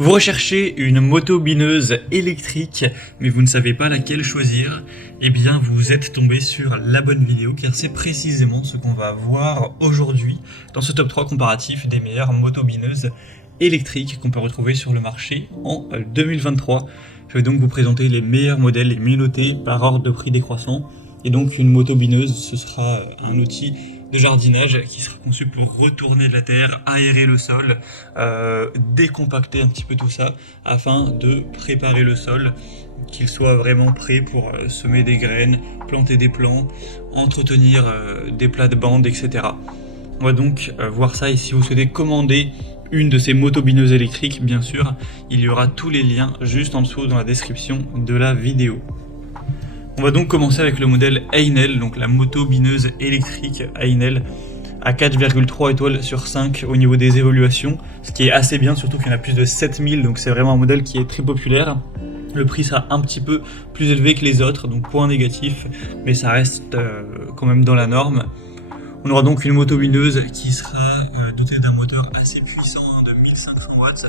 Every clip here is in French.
Vous recherchez une moto bineuse électrique, mais vous ne savez pas laquelle choisir? Eh bien, vous êtes tombé sur la bonne vidéo, car c'est précisément ce qu'on va voir aujourd'hui dans ce top 3 comparatif des meilleures motos bineuses électriques qu'on peut retrouver sur le marché en 2023. Je vais donc vous présenter les meilleurs modèles, les mieux notés par ordre de prix décroissant. Et donc une moto bineuse, ce sera un outil de jardinage qui sera conçu pour retourner de la terre, aérer le sol, décompacter un petit peu tout ça afin de préparer le sol, qu'il soit vraiment prêt pour semer des graines, planter des plants, entretenir des plates-bandes, etc. On va donc voir ça, et si vous souhaitez commander une de ces motos bineuses électriques, bien sûr, il y aura tous les liens juste en dessous dans la description de la vidéo. On va donc commencer avec le modèle Einel, donc la moto bineuse électrique Einel à 4,3 étoiles sur 5 au niveau des évaluations, ce qui est assez bien, surtout qu'il y en a plus de 7000, donc c'est vraiment un modèle qui est très populaire. Le prix sera un petit peu plus élevé que les autres, donc point négatif, mais ça reste quand même dans la norme. On aura donc une moto bineuse qui sera dotée d'un moteur assez puissant de 1500 watts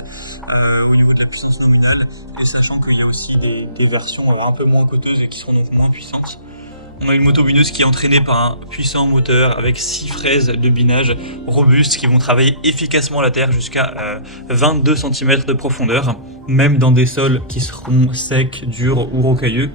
au niveau de la puissance nominale, et sachant qu'il y a aussi des versions un peu moins coteuses qui seront donc moins puissantes. On a une moto bineuse qui est entraînée par un puissant moteur avec 6 fraises de binage robustes qui vont travailler efficacement la terre jusqu'à 22 cm de profondeur, même dans des sols qui seront secs, durs ou rocailleux.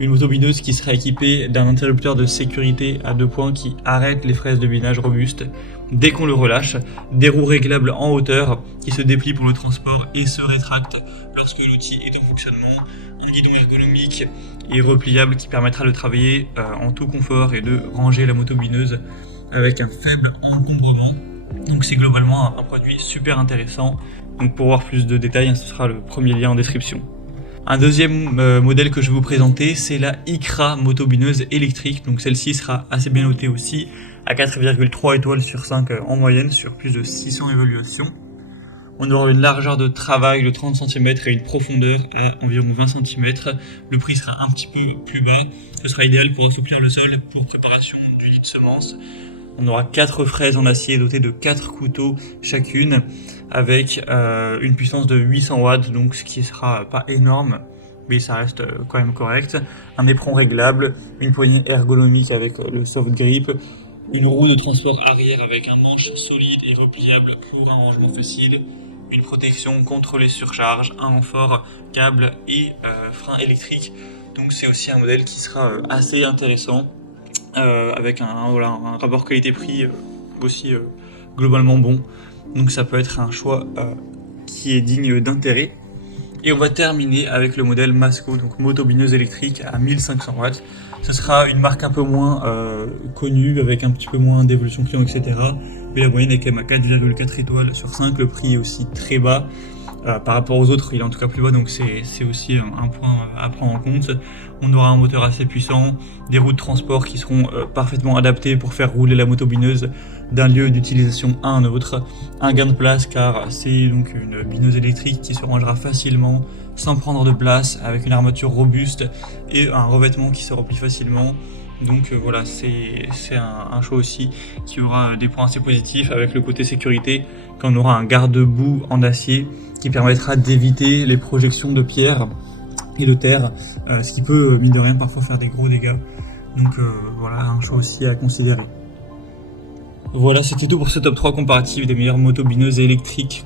Une moto bineuse qui sera équipée d'un interrupteur de sécurité à 2 points qui arrête les fraises de binage robustes dès qu'on le relâche, des roues réglables en hauteur qui se déplient pour le transport et se rétractent lorsque l'outil est en fonctionnement, un guidon ergonomique et repliable qui permettra de travailler en tout confort et de ranger la moto bineuse avec un faible encombrement. Donc c'est globalement un produit super intéressant. Donc pour voir plus de détails, ce sera le premier lien en description. Un deuxième modèle que je vais vous présenter, c'est la Icra moto bineuse électrique. Donc celle-ci sera assez bien notée aussi, à 4,3 étoiles sur 5 en moyenne, sur plus de 600 évaluations. On aura une largeur de travail de 30 cm et une profondeur à environ 20 cm. Le prix sera un petit peu plus bas. Ce sera idéal pour assouplir le sol pour préparation du lit de semences. On aura 4 fraises en acier dotées de 4 couteaux chacune, avec une puissance de 800 watts, donc ce qui sera pas énorme, mais ça reste quand même correct. Un éperon réglable, une poignée ergonomique avec le soft grip, une roue de transport arrière avec un manche solide et repliable pour un rangement facile, une protection contre les surcharges, un renfort câble et frein électrique. Donc c'est aussi un modèle qui sera assez intéressant, avec un rapport qualité-prix aussi globalement bon. Donc ça peut être un choix qui est digne d'intérêt. Et on va terminer avec le modèle Masco, donc moto bineuse électrique à 1500 watts. Ce sera une marque un peu moins connue, avec un petit peu moins d'évolution client, etc. Mais la moyenne est quand même à 4,4 étoiles sur 5. Le prix est aussi très bas. Par rapport aux autres, il est en tout cas plus bas, donc c'est aussi un point à prendre en compte. On aura un moteur assez puissant, des roues de transport qui seront parfaitement adaptées pour faire rouler la moto bineuse d'un lieu d'utilisation à un autre. Un gain de place, car c'est donc une bineuse électrique qui se rangera facilement sans prendre de place, avec une armature robuste et un revêtement qui se replie facilement. Donc voilà, c'est un choix aussi qui aura des points assez positifs, avec le côté sécurité, quand on aura un garde-boue en acier qui permettra d'éviter les projections de pierres et de terre, ce qui peut, mine de rien, parfois faire des gros dégâts. Donc voilà, un choix aussi à considérer. Voilà, c'était tout pour ce top 3 comparatif des meilleures motos bineuses électriques